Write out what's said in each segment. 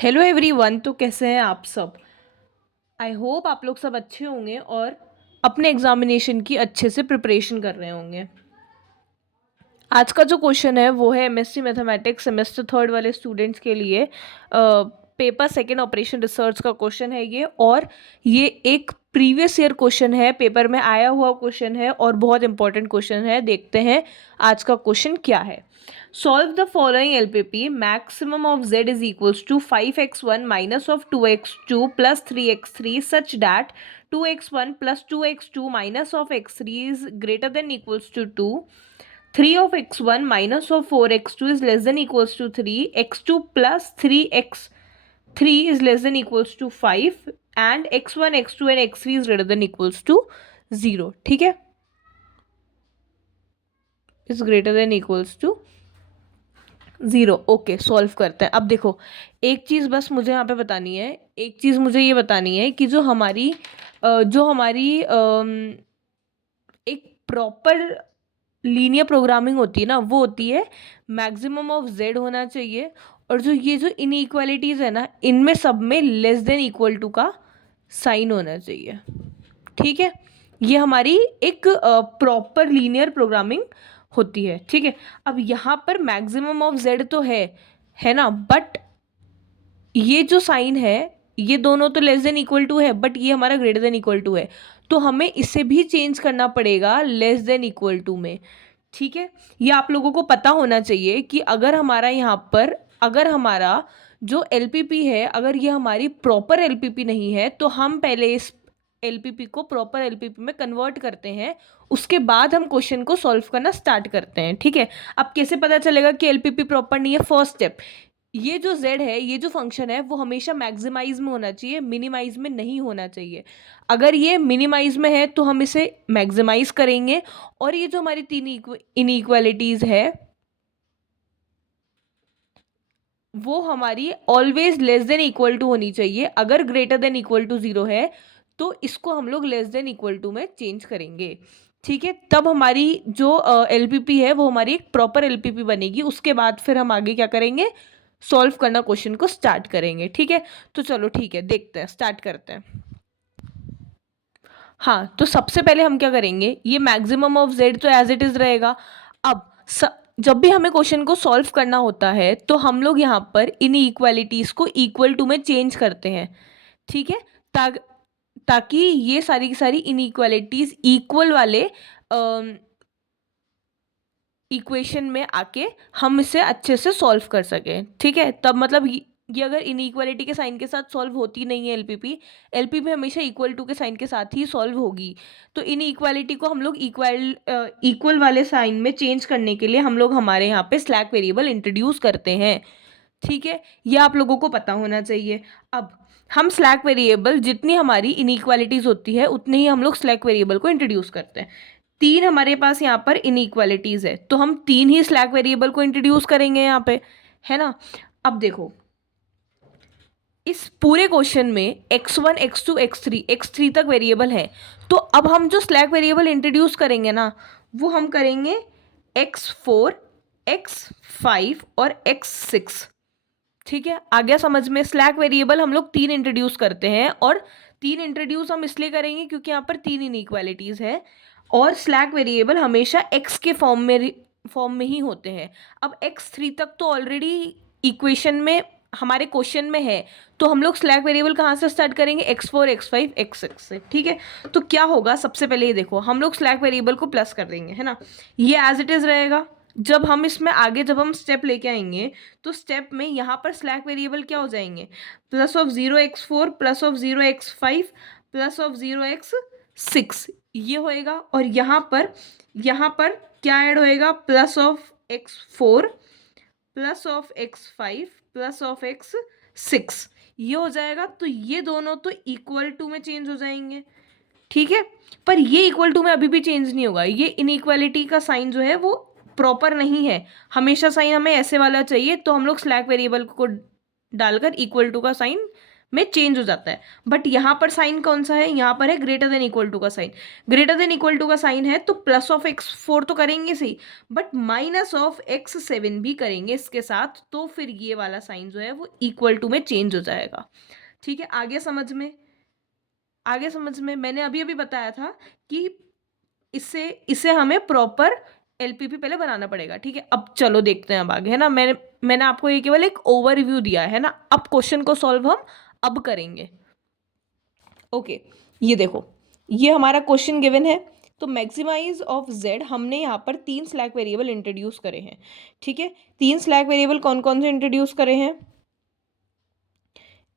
Hello everyone. तो कैसे हैं आप सब? आई होप आप लोग सब अच्छे होंगे और अपने एग्जामिनेशन की अच्छे से प्रिपरेशन कर रहे होंगे। आज का जो क्वेश्चन है वो है एमएससी मैथमेटिक्स सेमेस्टर थर्ड वाले स्टूडेंट्स के लिए पेपर सेकेंड ऑपरेशन रिसर्च का क्वेश्चन है ये। और ये एक प्रीवियस ईयर क्वेश्चन है, पेपर में आया हुआ क्वेश्चन है और बहुत इंपॉर्टेंट क्वेश्चन है। देखते हैं आज का क्वेश्चन क्या है। Solve the following LPP. Maximum of z is equals to 5x1 minus of 2x2 plus 3x3 such that 2x1 plus 2x2 minus of x3 is greater than equals to 2। 3 of x1 minus of 4x2 is less than equals to 3, x2 plus 3x3 is less than equals to 5 and x1 x2 and x3 is greater than equals to 0। ठीक है, is greater than equals to 0। Okay, solve करते हैं। अब देखो, एक चीज़ बस मुझे यहाँ पे बतानी है, एक चीज़ मुझे ये बतानी है कि जो हमारी एक प्रॉपर लीनियर प्रोग्रामिंग होती है ना, वो होती है मैक्सिमम ऑफ z होना चाहिए और जो इनइक्वालिटीज़ है ना, इनमें सब में लेस देन इक्वल टू का साइन होना चाहिए। ठीक है, ये हमारी एक प्रॉपर लीनियर प्रोग्रामिंग होती है। ठीक है, अब यहाँ पर मैक्सिमम ऑफ z तो है ना, बट ये जो साइन है, ये दोनों तो लेस देन इक्वल टू है, बट ये हमारा ग्रेटर देन इक्वल टू है, तो हमें इसे भी चेंज करना पड़ेगा लेस देन इक्वल टू में। ठीक है, ये आप लोगों को पता होना चाहिए कि अगर हमारा यहाँ पर, अगर हमारा जो एलपीपी है, अगर ये हमारी प्रॉपर एलपीपी नहीं है, तो हम पहले इस एलपीपी को प्रॉपर एलपीपी में कन्वर्ट करते हैं, उसके बाद हम क्वेश्चन को सॉल्व करना स्टार्ट करते हैं। ठीक है, अब कैसे पता चलेगा कि एलपीपी प्रॉपर नहीं है? फर्स्ट स्टेप, ये जो z है, ये जो फंक्शन है, वो हमेशा मैक्सिमाइज में होना चाहिए, मिनिमाइज में नहीं होना चाहिए। अगर ये मिनिमाइज में है तो हम इसे मैक्सिमाइज करेंगे, और ये जो हमारी तीन इनइक्वालिटीज है वो हमारी always less than equal to होनी चाहिए। अगर ग्रेटर देन इक्वल टू 0 है तो इसको हम लोग लेस देन इक्वल टू में चेंज करेंगे। ठीक है, तब हमारी जो एलपीपी है वो हमारी एक प्रॉपर एलपीपी बनेगी। उसके बाद फिर हम आगे क्या करेंगे? सॉल्व करना क्वेश्चन को स्टार्ट करेंगे। ठीक है, तो चलो ठीक है, देखते हैं, स्टार्ट करते हैं। हाँ, तो सबसे पहले हम क्या करेंगे, ये मैक्सिमम ऑफ z तो एज इट इज रहेगा। अब जब भी हमें क्वेश्चन को सॉल्व करना होता है तो हम लोग यहाँ पर इन इक्वालिटीज को इक्वल टू में चेंज करते हैं। ठीक है, ताकि ये सारी की सारी इनइक्वालिटीज इक्वल वाले इक्वेशन में आके हम इसे अच्छे से सॉल्व कर सकें। ठीक है, तब मतलब ये अगर इनइक्वालिटी के साइन के साथ सॉल्व होती नहीं है एलपीपी, एलपीपी हमेशा इक्वल टू के साइन के साथ ही सॉल्व होगी। तो इनइक्वालिटी को हम लोग इक्वल वाले साइन में चेंज करने के लिए हम लोग हमारे यहाँ पे स्लैक वेरिएबल इंट्रोड्यूस करते हैं। ठीक है, ये आप लोगों को पता होना चाहिए। अब हम स्लैक वेरिएबल, जितनी हमारी इनइक्वालिटीज होती है उतने ही हम लोग स्लैक वेरिएबल को इंट्रोड्यूस करते हैं। तीन हमारे पास यहाँ पर इनइक्वालिटीज है, तो हम तीन ही स्लैक वेरिएबल को इंट्रोड्यूस करेंगे यहाँ पे, है ना। अब देखो, इस पूरे क्वेश्चन में x1 x2 x3 तक वेरिएबल है, तो अब हम जो स्लैक वेरिएबल इंट्रोड्यूस करेंगे ना, वो हम करेंगे x4 x5 और x6। ठीक है, आ गया समझ में? स्लैक वेरिएबल हम लोग तीन इंट्रोड्यूस करते हैं, और तीन इंट्रोड्यूस हम इसलिए करेंगे क्योंकि यहाँ पर तीन इनइक्वालिटीज है, और स्लैक वेरिएबल हमेशा x के फॉर्म में ही होते हैं। अब x3 तक तो ऑलरेडी इक्वेशन में, हमारे क्वेश्चन में है, तो हम लोग स्लैक वेरिएबल कहाँ से स्टार्ट करेंगे? x4 x5 x6 से। ठीक है, तो क्या होगा, सबसे पहले ये देखो, हम लोग स्लैक वेरिएबल को प्लस कर देंगे, है ना, ये एज इट इज रहेगा। जब हम इसमें आगे, जब हम स्टेप लेके आएंगे, तो स्टेप में यहाँ पर स्लैक वेरिएबल क्या हो जाएंगे? Plus of 0x4 plus of 0x5 plus of 0x6, ये होएगा। और यहाँ पर क्या ऐड होएगा? Plus of x4 plus of x5 plus of x6, ये हो जाएगा। तो ये दोनों तो इक्वल टू में चेंज हो जाएंगे। ठीक है, पर ये इक्वल टू में अभी भी चेंज नहीं होगा। ये इनइक्वालिटी का साइन जो है वो प्रॉपर नहीं है, हमेशा साइन हमें ऐसे वाला चाहिए। तो हम लोग स्लैक वेरिएबल को डालकर इक्वल टू का साइन में चेंज हो जाता है। बट यहाँ पर साइन कौन सा है, यहाँ पर है ग्रेटर देन इक्वल टू का sign. Greater than equal to का साइन है तो प्लस ऑफ x4 तो करेंगे सही, बट माइनस ऑफ x7 भी करेंगे इसके साथ, तो फिर ये वाला साइन जो है वो इक्वल टू में चेंज हो जाएगा। ठीक है, आगे समझ में मैंने अभी अभी बताया था कि इससे इसे हमें प्रॉपर एलपीपी पहले बनाना पड़ेगा। ठीक है, अब चलो देखते हैं अब आगे, है ना। मैंने आपको ये केवल एक ओवरव्यू दिया है ना, अब क्वेश्चन को सॉल्व हम अब करेंगे। ओके, ये देखो, ये हमारा क्वेश्चन गिवन है। तो मैक्सिमाइज ऑफ जेड, हमने यहाँ पर 3 स्लैक वेरिएबल इंट्रोड्यूस करे हैं। ठीक है, 3 स्लैक वेरिएबल कौन कौन से इंट्रोड्यूस करे हैं,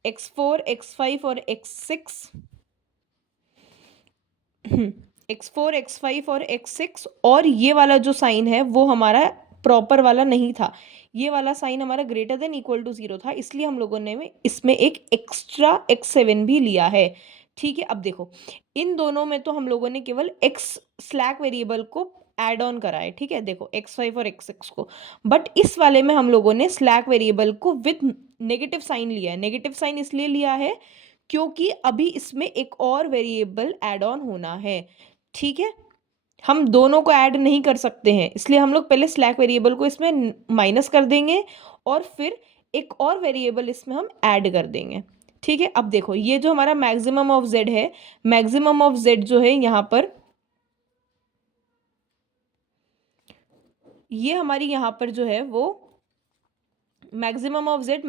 x4, x5 और x6। x4, x5 और x6, और ये वाला जो साइन है वो हमारा प्रॉपर वाला नहीं था, ये वाला साइन हमारा ग्रेटर देन इक्वल टू 0 था, इसलिए हम लोगों ने इसमें एक एक्स्ट्रा x7 भी लिया है। ठीक है, अब देखो, इन दोनों में तो हम लोगों ने केवल x स्लैक वेरिएबल को ऐड ऑन करा है। ठीक है, देखो x5 और x6 को, बट इस वाले में हम लोगों ने स्लैक वेरिएबल को विथ नेगेटिव साइन लिया है। नेगेटिव साइन इसलिए लिया है क्योंकि अभी इसमें एक और वेरिएबल ऐड ऑन होना है। ठीक है, हम दोनों को ऐड नहीं कर सकते हैं, इसलिए हम लोग पहले स्लैक वेरिएबल को इसमें माइनस कर देंगे और फिर एक और वेरिएबल इसमें हम ऐड कर देंगे। ठीक है, अब देखो, ये जो हमारा मैक्सिमम ऑफ जेड है, मैक्सिमम ऑफ जेड जो है यहाँ पर, ये हमारी यहाँ पर जो है वो maximum of Z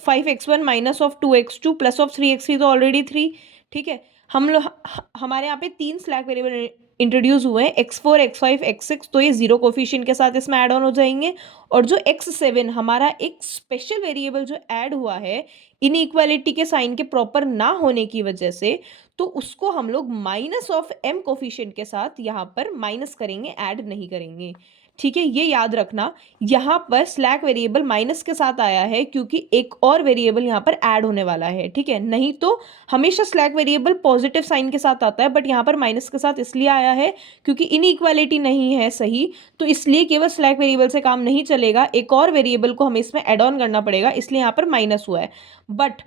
5x1 minus of 2x2 plus of 3x3, तो ऑलरेडी 3। ठीक है, हमारे यहाँ पे 3 स्लैक वेरिएबल इंट्रोड्यूस हुए हैं, x4, x5, x6, तो ये 0 कोफिशिएंट के साथ इसमें ऐड ऑन हो जाएंगे। और जो x7 हमारा एक स्पेशल वेरिएबल जो ऐड हुआ है इनइक्वालिटी के साइन के प्रॉपर ना होने की वजह से, तो उसको हम लोग माइनस ऑफ m कोफिशिएंट के साथ यहाँ पर माइनस करेंगे, ऐड नहीं करेंगे। ठीक है, ये याद रखना, यहाँ पर स्लैक वेरिएबल माइनस के साथ आया है क्योंकि एक और वेरिएबल यहाँ पर ऐड होने वाला है। ठीक है, नहीं तो हमेशा स्लैक वेरिएबल पॉजिटिव साइन के साथ आता है, बट यहाँ पर माइनस के साथ इसलिए आया है क्योंकि इनइक्वालिटी नहीं है सही, तो इसलिए केवल स्लैक वेरिएबल से काम नहीं चलेगा, एक और वेरिएबल को हमें इसमें एड ऑन करना पड़ेगा, इसलिए यहाँ पर माइनस हुआ है। बट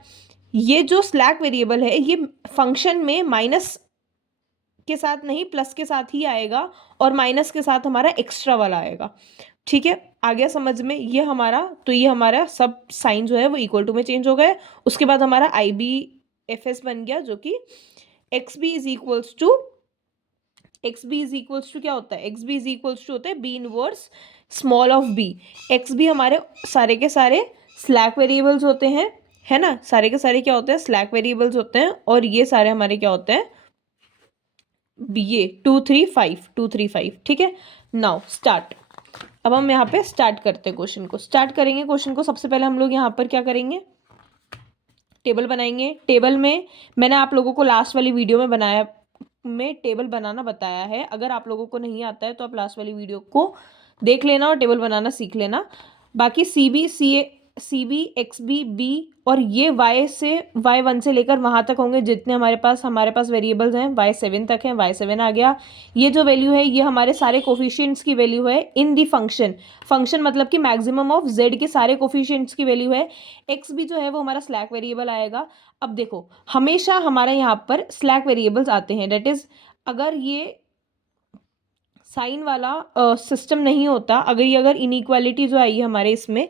ये जो स्लैक वेरिएबल है ये फंक्शन में माइनस के साथ नहीं प्लस के साथ ही आएगा, और माइनस के साथ हमारा एक्स्ट्रा वाला आएगा। ठीक है, आ गया समझ में, ये हमारा सब साइन जो है वो इक्वल टू में चेंज हो गए। उसके बाद हमारा IBFS बन गया, जो कि XB इज इक्वल्स टू क्या होता है, XB इज इक्वल्स टू होता है B inverse small of b। XB हमारे सारे के सारे स्लैक वेरिएबल्स होते हैं, है ना, सारे के सारे क्या होते हैं, स्लैक वेरिएबल्स होते हैं, और ये सारे हमारे क्या होते हैं, ये 2 3 5। ठीक है, नाउ स्टार्ट। अब हम यहाँ पे स्टार्ट करते हैं, क्वेश्चन को स्टार्ट करेंगे। क्वेश्चन को सबसे पहले हम लोग यहाँ पर क्या करेंगे, टेबल बनाएंगे। टेबल में मैंने आप लोगों को लास्ट वाली वीडियो में टेबल बनाना बताया है, अगर आप लोगों को नहीं आता है तो आप लास्ट वाली वीडियो को देख लेना और टेबल बनाना सीख लेना। बाकी CB XB B और ये Y1 से लेकर वहाँ तक होंगे जितने हमारे पास वेरिएबल्स हैं, Y7 तक हैं, Y7 आ गया। ये जो वैल्यू है ये हमारे सारे कोफिशिएंट्स की वैल्यू है इन दी फंक्शन मतलब कि मैक्सिमम ऑफ Z के सारे कोफिशिएंट्स की वैल्यू है। X भी जो है वो हमारा स्लैक वेरिएबल आएगा। अब देखो, हमेशा हमारे यहाँ पर स्लैक वेरिएबल्स आते हैं, डेट इज अगर ये साइन वाला सिस्टम नहीं होता, अगर इनइक्वालिटी जो आई है हमारे इसमें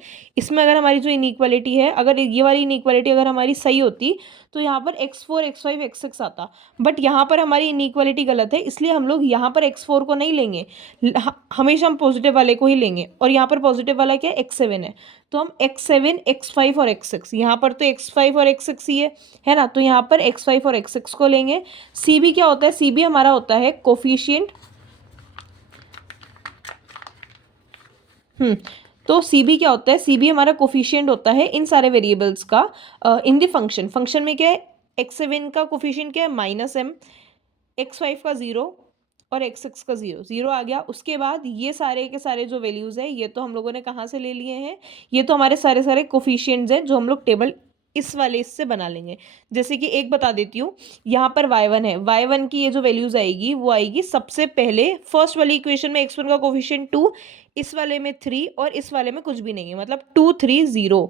अगर हमारी जो इनइक्वालिटी है, अगर ये वाली इनइक्वालिटी अगर हमारी सही होती तो यहाँ पर x4 x5 x6 आता, बट यहाँ पर हमारी इनइक्वालिटी गलत है, इसलिए हम लोग यहाँ पर x4 को नहीं लेंगे, हमेशा हम पॉजिटिव वाले को ही लेंगे, और यहाँ पर पॉजिटिव वाला क्या है, x7 है, तो हम x7 x5 और x6, यहाँ पर तो x5 और x6 ही है ना, तो यहाँ पर x5 और x6 को लेंगे। CB क्या होता है, CB हमारा होता है कोफिशिएंट, तो CB क्या होता है, CB हमारा कोफिशिएंट होता है इन सारे वेरिएबल्स का इन द फंक्शन में क्या है, x7 का कोफिशिएंट क्या है -m, x5 का 0 और x6 का 0 आ गया। उसके बाद ये सारे के सारे जो वैल्यूज़ है ये तो हम लोगों ने कहाँ से ले लिए हैं, ये तो हमारे सारे कोफिशिएंट्स हैं जो हम लोग टेबल इससे बना लेंगे। जैसे कि एक बता देती हूँ, यहाँ पर y1 है, y1 की ये जो वैल्यूज आएगी वो आएगी सबसे पहले फर्स्ट वाली इक्वेशन में x1 का कोफिशिएंट 2, इस वाले में 3 और इस वाले में कुछ भी नहीं है, मतलब 2 3 0।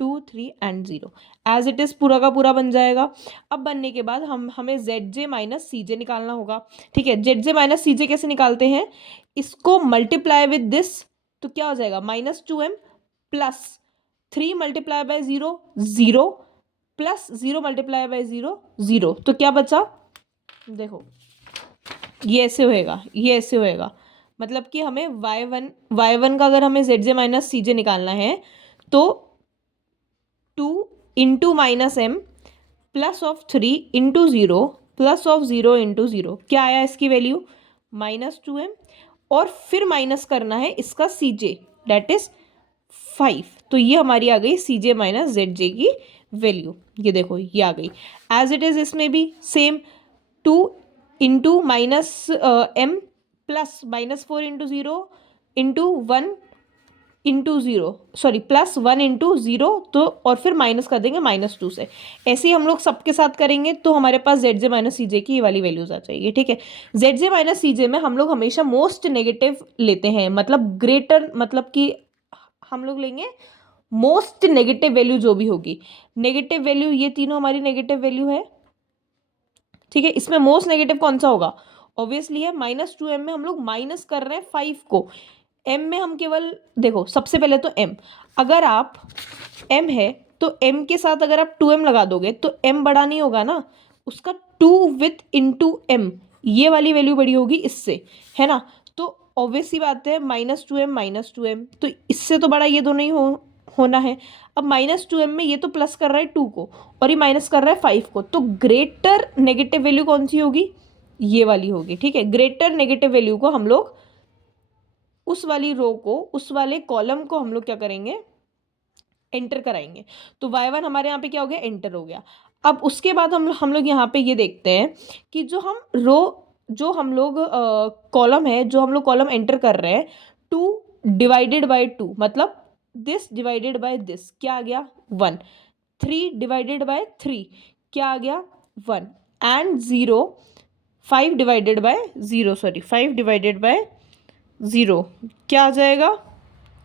2 3 एंड 0 एज इट इज़ पूरा का पूरा बन जाएगा। अब बनने के बाद हमें ZJ माइनस CJ निकालना होगा। ठीक है, ZJ माइनस CJ कैसे निकालते हैं, इसको मल्टीप्लाई विद दिस तो क्या हो जाएगा -2m plus 3 multiply by 0 0 plus 0 multiply by 0 0। तो क्या बचा, देखो ये ऐसे होएगा, ये ऐसे होएगा। मतलब कि हमें y1 का अगर हमें ZJ माइनस CJ निकालना है तो 2 into minus m plus of 3 into 0 plus of 0 into 0 क्या आया इसकी वैल्यू -2m, और फिर माइनस करना है इसका CJ दैट इज 5। तो ये हमारी आ गई CJ माइनस ZJ की वैल्यू, ये देखो ये आ गई। एज इट इज इसमें भी same 2 into minus m plus -4 into 0 into 1 into 0 sorry plus 1 into 0 तो और फिर माइनस कर देंगे -2 से। ऐसे ही हम लोग सबके साथ करेंगे तो हमारे पास ZJ माइनस CJ की ये वाली वैल्यूज आ जाएगी। ठीक है, ZJ माइनस CJ में हम लोग हमेशा मोस्ट नेगेटिव लेते हैं, मतलब ग्रेटर, मतलब कि हम लोग लेंगे मोस्ट नेगेटिव वैल्यू जो भी होगी। नेगेटिव वैल्यू ये तीनों हमारी नेगेटिव वैल्यू है। ठीक है, इसमें मोस्ट नेगेटिव कौन सा होगा, ऑब्वियसली है -2m में हम लोग माइनस कर रहे हैं 5 को, m में हम केवल देखो सबसे पहले तो m, अगर आप m है तो m के साथ अगर आप 2m लगा दोगे तो m बड़ा नहीं होगा ना, उसका 2 विथ इंटू m ये वाली वैल्यू बड़ी होगी इससे, है ना। तो ऑब्वियस सी बात है -2m तो इससे तो बड़ा ये दोनों ही होना है। अब -2m में ये तो प्लस कर रहा है 2 को और ये माइनस कर रहा है 5 को, तो ग्रेटर नेगेटिव वैल्यू कौन सी होगी, ये वाली होगी। ठीक है, ग्रेटर नेगेटिव वैल्यू को हम लोग उस वाली रो को, उस वाले कॉलम को हम लोग क्या करेंगे, एंटर कराएंगे। तो y1 हमारे यहाँ पे क्या हो गया, एंटर हो गया। अब उसके बाद हम लोग यहाँ पे ये देखते हैं कि जो हम लोग कॉलम है, जो हम लोग कॉलम एंटर कर रहे हैं 2 डिवाइडेड बाय 2 मतलब दिस डिवाइडेड बाय दिस क्या आ गया 1, 3 डिवाइडेड बाय 3 क्या आ गया 1 and 0, 5 divided by 0 sorry 5 divided by 0 क्या आ जाएगा,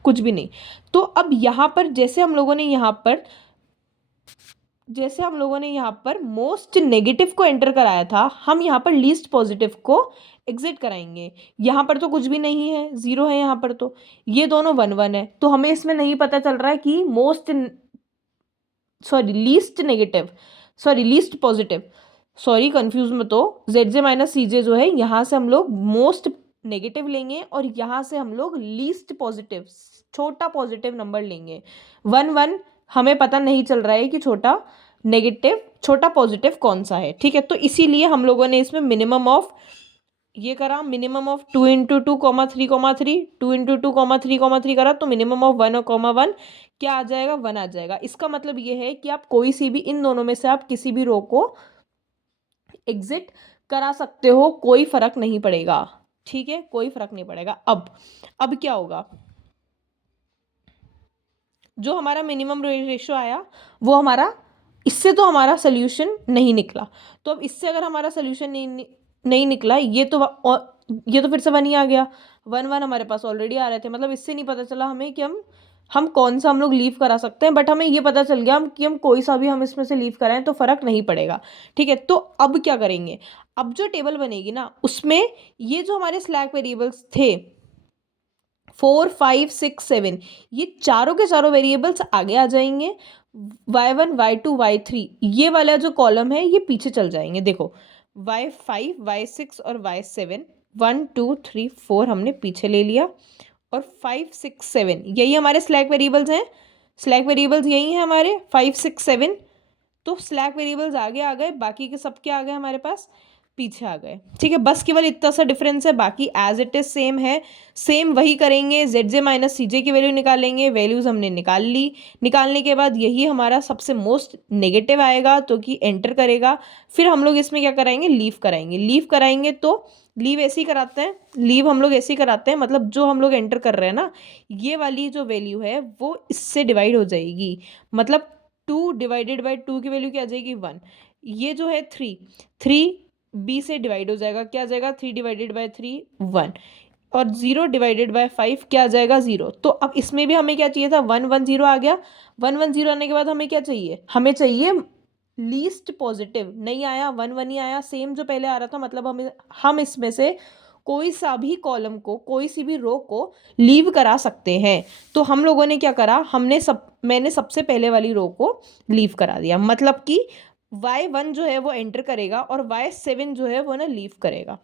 कुछ भी नहीं। तो अब यहाँ पर जैसे हम लोगों ने यहाँ पर मोस्ट नेगेटिव को एंटर कराया था, हम यहाँ पर लीस्ट पॉजिटिव को एग्जिट कराएंगे। यहाँ पर तो कुछ भी नहीं है, 0 है यहाँ पर, तो ये दोनों 1 1 है, तो हमें इसमें नहीं पता चल रहा है कि लीस्ट पॉजिटिव, सॉरी कंफ्यूज मत हो, ZJ माइनस CJ जो है यहाँ से हम लोग मोस्ट नेगेटिव लेंगे और यहाँ से हम लोग लीस्ट पॉजिटिव छोटा पॉजिटिव नंबर लेंगे। 1 1 हमें पता नहीं चल रहा है कि छोटा पॉजिटिव कौन सा है। ठीक है, तो इसीलिए हम लोगों ने इसमें मिनिमम ऑफ 2 इंटू 2 3 3 2 इंटू 2 3 3 करा, तो मिनिमम ऑफ 1 1 क्या आ जाएगा 1 आ जाएगा। इसका मतलब ये है कि आप कोई सी भी इन दोनों में से आप किसी भी रो को एग्जिट करा सकते हो, कोई फर्क नहीं पड़ेगा। ठीक है, कोई फर्क नहीं पड़ेगा। अब क्या होगा, जो हमारा मिनिमम रेशियो आया वो हमारा, इससे तो हमारा सोल्यूशन नहीं निकला, तो अब इससे अगर हमारा सोल्यूशन नहीं निकला, ये तो फिर से 1 ही आ गया। 1 1 हमारे पास ऑलरेडी आ रहे थे, मतलब इससे नहीं पता चला हमें कि हम कौन सा हम लोग लीव करा सकते हैं, बट हमें ये पता चल गया कि हम कोई सा भी हम इसमें से लीव कराएं तो फर्क नहीं पड़ेगा। ठीक है, तो अब क्या करेंगे, अब जो टेबल बनेगी ना उसमें ये जो हमारे स्लैक वेरिएबल्स थे 4 5 6 7 ये चारों के चारों वेरिएबल्स आगे आ जाएंगे, y1 y2 y3 ये वाला जो कॉलम है ये पीछे चल जाएंगे। देखो y5 y6 और y7 1 2 3 4 हमने पीछे ले लिया और 5 6 7 यही हमारे स्लैक वेरिएबल्स हैं, स्लैक वेरिएबल्स यही हैं हमारे 5 6 7, तो स्लैक वेरिएबल्स आगे आ गए, बाकी के सब क्या आ गए हमारे पास पीछे आ गए। ठीक है, बस केवल इतना सा डिफरेंस है, बाकी एज इट इज सेम है, सेम वही करेंगे। ZJ माइनस CJ की वैल्यू निकालेंगे, वैल्यूज हमने निकाल ली, निकालने के बाद यही हमारा सबसे मोस्ट नेगेटिव आएगा तो कि एंटर करेगा। फिर हम लोग इसमें क्या कराएंगे, लीव कराएंगे तो लीव ऐसे ही कराते हैं, लीव हम लोग ऐसे ही कराते हैं, मतलब जो हम लोग एंटर कर रहे हैं ना ये वाली जो वैल्यू है वो इससे डिवाइड हो जाएगी, मतलब 2 डिवाइडेड बाई 2 की वैल्यू क्या आ जाएगी 1, ये जो है 3 B से डिवाइड हो जाएगा, क्या आ जाएगा 3 डिवाइडेड बाई 3 1, और 0 डिवाइडेड बाय 5 क्या आ जाएगा 0। तो अब इसमें भी हमें क्या चाहिए था 1 1 0 आ गया। 1 1 0 आने के बाद हमें क्या चाहिए, हमें चाहिए लीस्ट पॉजिटिव, नहीं आया 1 1 ही आया सेम जो पहले आ रहा था। मतलब हम इसमें से कोई सा भी कॉलम को, कोई सी भी रो को लीव करा सकते हैं। तो हम लोगों ने क्या करा, मैंने सबसे पहले वाली रो को लीव करा दिया। मतलब कि y1 जो है वो एंटर करेगा और y7 जो है वो ना लीव करेगा।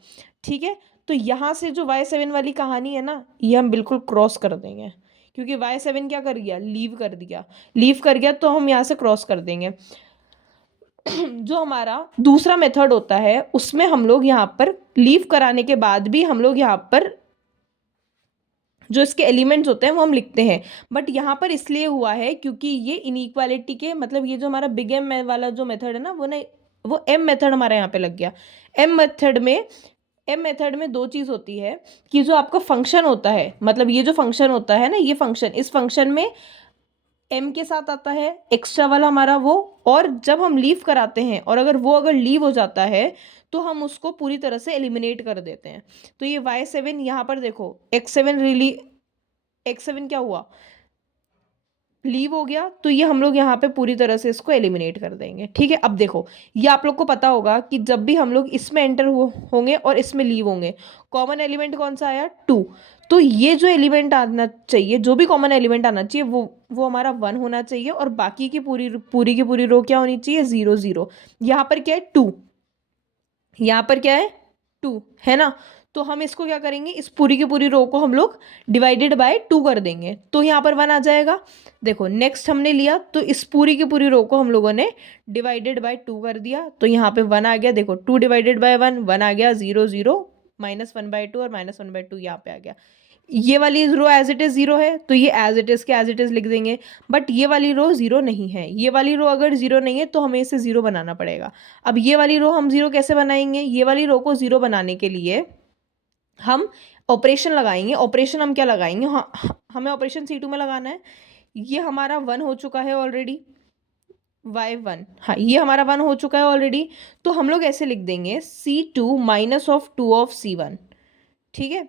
ठीक है, तो यहाँ से जो y7 वाली कहानी है ना, ये हम बिल्कुल क्रॉस कर देंगे, क्योंकि y7 क्या कर गया, लीव कर गया, तो हम यहाँ से क्रॉस कर देंगे। जो हमारा दूसरा मेथड होता है उसमें हम लोग यहाँ पर लीव कराने के बाद भी हम लोग यहाँ पर जो इसके एलिमेंट्स होते हैं वो हम लिखते हैं। बट यहाँ पर इसलिए हुआ है क्योंकि ये इनइक्वालिटी के, मतलब ये जो हमारा बिग एम वाला जो मेथड है ना, वो एम मेथड हमारे यहाँ पे लग गया। एम मेथड में दो चीज़ होती है कि जो आपका फंक्शन होता है, मतलब ये जो फंक्शन होता है ना, ये फंक्शन, इस फंक्शन में एम के साथ आता है एक्स्ट्रा वाला हमारा वो, और जब हम लीव कराते हैं और अगर लीव हो जाता है तो हम उसको पूरी तरह से एलिमिनेट कर देते हैं। तो ये y7 यहाँ पर देखो, x7 क्या हुआ, लीव हो गया, तो ये हम लोग यहाँ पे पूरी तरह से इसको एलिमिनेट कर देंगे। ठीक है, अब देखो ये आप लोग को पता होगा कि जब भी हम लोग इसमें एंटर होंगे और इसमें लीव होंगे, कॉमन एलिमेंट कौन सा आया 2। तो ये जो एलिमेंट आना चाहिए, जो भी कॉमन एलिमेंट आना चाहिए वो हमारा 1 होना चाहिए, और बाकी की पूरी रो क्या होनी चाहिए 0 0। यहाँ पर क्या है 2, यहाँ पर क्या है 2 है ना। तो हम इसको क्या करेंगे, इस पूरी की पूरी रो को हम लोग डिवाइडेड बाय 2 कर देंगे, तो यहाँ पर 1 आ जाएगा। देखो नेक्स्ट हमने लिया, तो इस पूरी की पूरी रो को हम लोगों ने डिवाइडेड बाय 2 कर दिया, तो यहाँ पे 1 आ गया। देखो 2 डिवाइडेड बाय 1, 1 आ गया, 0 0, -1/2 और -1/2 यहाँ पे आ गया। ये वाली रो एज इट इज 0 है, तो ये एज इट इज के एज इट इज लिख देंगे। बट ये वाली रो 0 नहीं है, ये वाली रो अगर 0 नहीं है तो हमें इसे 0 बनाना पड़ेगा। अब ये वाली रो हम 0 कैसे बनाएंगे, ये वाली रो को 0 बनाने के लिए हम ऑपरेशन लगाएंगे। ऑपरेशन हम क्या लगाएंगे, हमें ऑपरेशन C2 में लगाना है। ये हमारा 1 हो चुका है ऑलरेडी, y1, हाँ ये हमारा 1 हो चुका है ऑलरेडी। तो हम लोग ऐसे लिख देंगे C2 -2 ऑफ C1। ठीक है,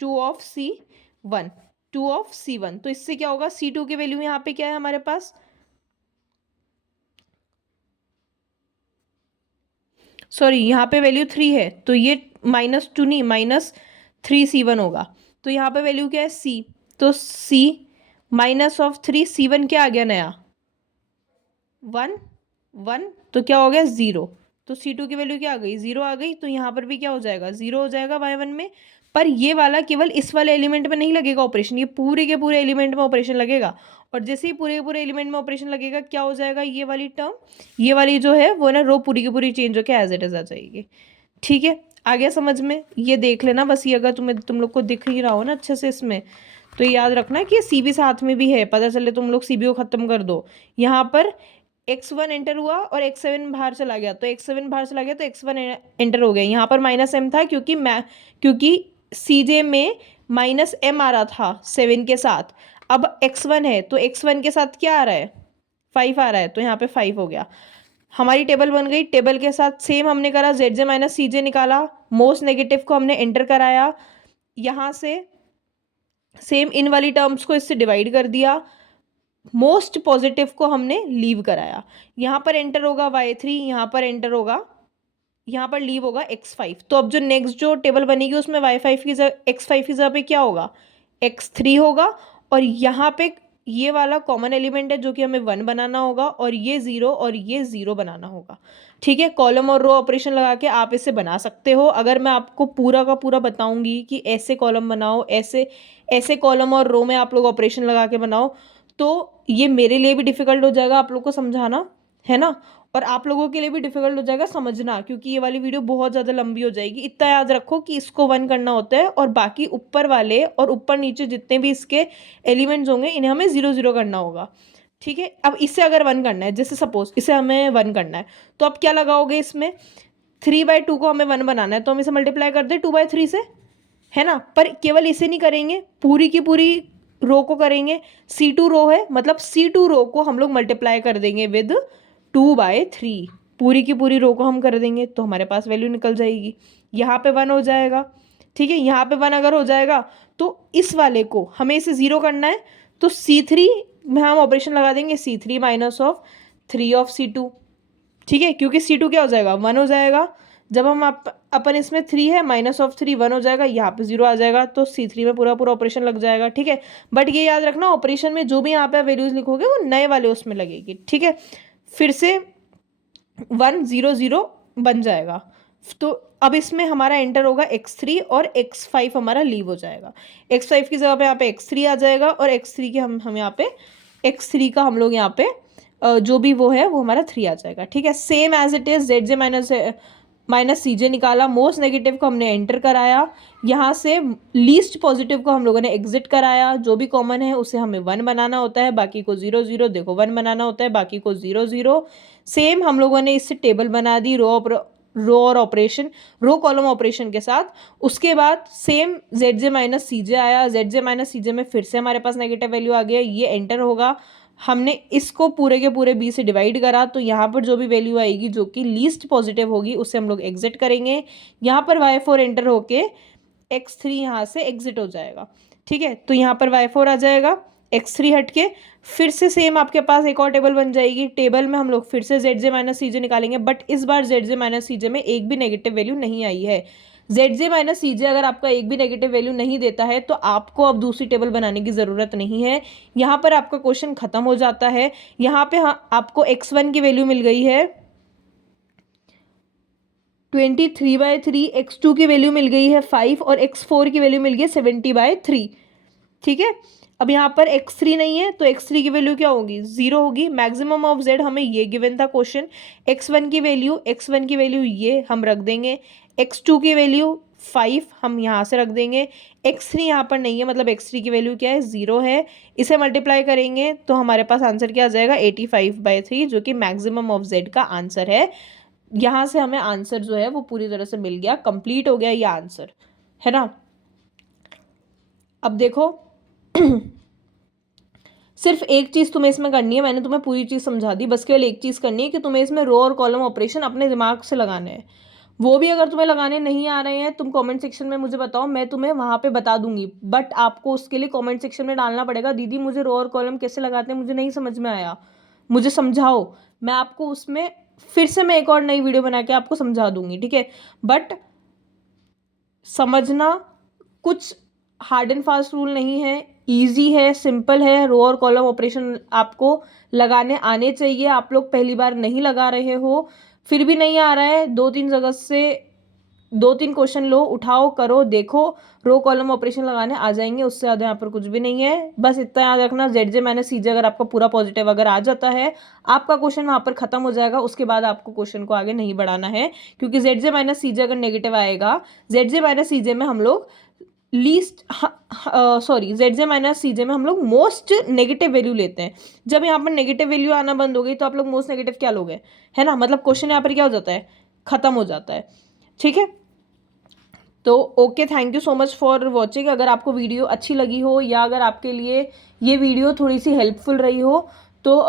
2 ऑफ C1, 2 ऑफ C1। तो इससे क्या होगा, C2 की वैल्यू यहाँ पे क्या है हमारे पास, सॉरी यहाँ पे वैल्यू 3 है, तो ये -2 नहीं, -3C1 होगा। तो यहाँ पे वैल्यू क्या है C, तो C -3 C1 क्या आ गया नया 1 1, तो क्या हो गया 0। तो C2 की वैल्यू क्या आ गई 0 आ गई, तो यहाँ पर भी क्या हो जाएगा 0 हो जाएगा y1 में। पर ये वाला केवल इस वाले एलिमेंट में नहीं लगेगा ऑपरेशन, ये पूरे के पूरे एलिमेंट में ऑपरेशन लगेगा। और जैसे ही पूरे के पूरे एलिमेंट में ऑपरेशन लगेगा क्या हो जाएगा, ये वाली टर्म, ये वाली जो है वो ना रो पूरी की पूरी चेंज होकर एज इट इज आ जाएगी। ठीक है, आ गया समझ में, ये देख लेना बस, ये अगर तुम लोग को दिख ही रहा हो ना अच्छे से इसमें, तो ये याद रखना कि ये CB साथ में भी है, पता चले तुम लोग CB को खत्म कर दो। यहाँ पर x1 एंटर हुआ और x7 बाहर चला गया, तो x7 बाहर चला गया तो x1 एंटर हो गया। यहाँ पर -m था क्योंकि CJ में -m आ रहा था 7 के साथ। अब x1 है तो x1 के साथ क्या आ रहा है 5 आ रहा है, तो यहाँ पे 5 हो गया। हमारी टेबल बन गई, टेबल के साथ सेम हमने करा, ZJ - CJ निकाला, मोस्ट नेगेटिव को हमने एंटर कराया, यहाँ से सेम इन वाली टर्म्स को इससे डिवाइड कर दिया, मोस्ट पॉजिटिव को हमने लीव कराया। यहाँ पर एंटर होगा y3, यहाँ पर एंटर होगा, यहाँ पर लीव होगा x5। तो अब जो नेक्स्ट जो टेबल बनेगी उसमें y5 की जगह x5 की जगह पे क्या होगा x3 होगा, और यहाँ पे ये वाला कॉमन एलिमेंट है जो कि हमें 1 बनाना होगा, और ये 0 और ये 0 बनाना होगा। ठीक है, कॉलम और रो ऑपरेशन लगा के आप इसे बना सकते हो। अगर मैं आपको पूरा का पूरा बताऊंगी कि ऐसे कॉलम बनाओ, ऐसे ऐसे कॉलम और रो में आप लोग ऑपरेशन लगा के बनाओ, तो ये मेरे लिए भी डिफिकल्ट हो जाएगा आप लोग को समझाना, है ना, और आप लोगों के लिए भी डिफिकल्ट हो जाएगा समझना, क्योंकि ये वाली वीडियो बहुत ज़्यादा लंबी हो जाएगी। इतना याद रखो कि इसको 1 करना होता है, और बाकी ऊपर वाले और ऊपर नीचे जितने भी इसके एलिमेंट्स होंगे इन्हें हमें 0 0 करना होगा। ठीक है, अब इसे अगर 1 करना है, जैसे सपोज इसे हमें 1 करना है, तो अब क्या लगाओगे इसमें, 3/2 को हमें 1 बनाना है, तो हम इसे मल्टीप्लाई कर दे 2/3 से, है ना। पर केवल इसे नहीं करेंगे, पूरी की पूरी रो को करेंगे। C2 रो है, मतलब C2 रो को हम लोग मल्टीप्लाई कर देंगे विद 2/3, पूरी की पूरी रो को हम कर देंगे, तो हमारे पास वैल्यू निकल जाएगी। यहाँ पे 1 हो जाएगा, ठीक है, यहाँ पे 1 अगर हो जाएगा तो इस वाले को हमें इसे 0 करना है, तो C3 में हम ऑपरेशन लगा देंगे, C3 minus of 3 of C2, ठीक है, क्योंकि C2 क्या हो जाएगा 1 हो जाएगा, जब हम अपन इसमें 3 है माइनस ऑफ 3 1 हो जाएगा, यहाँ पे 0 आ जाएगा, तो C3 में पूरा पूरा ऑपरेशन लग जाएगा, ठीक है। बट ये याद रखना ऑपरेशन में जो भी यहाँ पे वैल्यूज लिखोगे वो नए वाले उसमें लगेगी, ठीक है। फिर से 1 0 0 बन जाएगा, तो अब इसमें हमारा एंटर होगा x3 और x5 हमारा लीव हो जाएगा, x5 की जगह पे यहाँ पे x3 आ जाएगा, और x3 के हम यहाँ पे x3 का हम लोग यहाँ पे जो भी वो है वो हमारा 3 आ जाएगा, ठीक है। Same as it is ZJ minus CJ निकाला, मोस्ट नेगेटिव को हमने एंटर कराया, यहाँ से लीस्ट पॉजिटिव को हम लोगों ने एग्जिट कराया, जो भी कॉमन है उसे हमें 1 बनाना होता है, बाकी को 0 0, देखो 1 बनाना होता है, बाकी को 0 0। सेम हम लोगों ने इससे टेबल बना दी रो और ऑपरेशन, रो कॉलम ऑपरेशन के साथ। उसके बाद सेम ZJ माइनस CJ आया, ZJ माइनस CJ में फिर से हमारे पास नेगेटिव वैल्यू आ गया, ये एंटर होगा, हमने इसको पूरे के पूरे b से डिवाइड करा, तो यहाँ पर जो भी वैल्यू आएगी जो कि लीस्ट पॉजिटिव होगी उससे हम लोग एग्जिट करेंगे, यहाँ पर y4 एंटर होके x3 यहाँ से एग्जिट हो जाएगा, ठीक है। तो यहाँ पर y4 आ जाएगा, x3 हट के फिर से सेम आपके पास एक और टेबल बन जाएगी, टेबल में हम लोग फिर से ZJ माइनस CJ निकालेंगे, बट इस बार ZJ माइनस CJ में एक भी नेगेटिव वैल्यू नहीं आई है। ZJ माइनस CJ अगर आपका एक भी नेगेटिव वैल्यू नहीं देता है तो आपको अब दूसरी टेबल बनाने की ज़रूरत नहीं है, यहाँ पर आपका क्वेश्चन ख़त्म हो जाता है। यहाँ पे आपको x1 की वैल्यू मिल गई है 23/3, x2 की वैल्यू मिल गई है 5 और x4 की वैल्यू मिल गई है 70/3, ठीक है। अब यहाँ पर x3 नहीं है तो x3 की वैल्यू क्या होगी 0 होगी, मैक्सिमम ऑफ z हमें ये गिवन था क्वेश्चन, x1 की वैल्यू ये हम रख देंगे, x2 की वैल्यू 5 हम यहाँ से रख देंगे, x3 यहाँ पर नहीं है, मतलब x3 की वैल्यू क्या है 0 है, इसे मल्टीप्लाई करेंगे तो हमारे पास आंसर क्या आ जाएगा 85/3, जो कि मैक्सिमम ऑफ z का आंसर है। यहाँ से हमें आंसर जो है वो पूरी तरह से मिल गया, कंप्लीट हो गया ये आंसर, है ना। अब देखो सिर्फ एक चीज़ तुम्हें इसमें करनी है, मैंने तुम्हें पूरी चीज़ समझा दी, बस केवल एक चीज़ करनी है कि तुम्हें इसमें रो और कॉलम ऑपरेशन अपने दिमाग से लगाने हैं, वो भी अगर तुम्हें लगाने नहीं आ रहे हैं तुम कमेंट सेक्शन में मुझे बताओ, मैं तुम्हें वहाँ पे बता दूंगी, बट आपको उसके लिए कमेंट सेक्शन में डालना पड़ेगा दीदी मुझे रो और कॉलम कैसे लगाते हैं, मुझे नहीं समझ में आया, मुझे समझाओ, मैं आपको उसमें फिर से मैं एक और नई वीडियो बना के आपको समझा दूंगी, ठीक है। बट समझना, कुछ हार्ड एंड फास्ट रूल नहीं है, इजी है, सिंपल है, रो और कॉलम ऑपरेशन आपको लगाने आने चाहिए, आप लोग पहली बार नहीं लगा रहे हो, फिर भी नहीं आ रहा है, 2-3 जगह से 2-3 क्वेश्चन लो, उठाओ, करो, देखो, रो कॉलम ऑपरेशन लगाने आ जाएंगे, उससे ज़्यादा यहाँ पर कुछ भी नहीं है। बस इतना याद रखना ZJ माइनस CJ अगर आपका पूरा पॉजिटिव अगर आ जाता है आपका क्वेश्चन वहाँ पर खत्म हो जाएगा, उसके बाद आपको क्वेश्चन को आगे नहीं बढ़ाना है, क्योंकि ZJ माइनस CJ अगर नेगेटिव आएगा, ZJ माइनस CJ में हम लोग ZJ माइनस CJ में हम लोग मोस्ट नेगेटिव वैल्यू लेते हैं, जब यहाँ पर नेगेटिव वैल्यू आना बंद हो गई तो आप लोग मोस्ट नेगेटिव क्या लोगे, है ना, मतलब क्वेश्चन यहाँ पर क्या हो जाता है खत्म हो जाता है, ठीक है। तो okay, thank you so much for watching. अगर आपको वीडियो अच्छी लगी हो या अगर आपके लिए ये वीडियो थोड़ी सी हेल्पफुल रही हो तो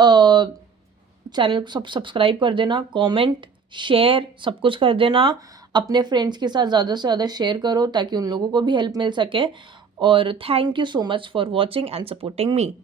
चैनल को सब्सक्राइब कर देना, कमेंट शेयर सब कुछ कर देना, अपने फ्रेंड्स के साथ ज़्यादा से ज़्यादा शेयर करो ताकि उन लोगों को भी हेल्प मिल सके। और thank you so much for watching and supporting me.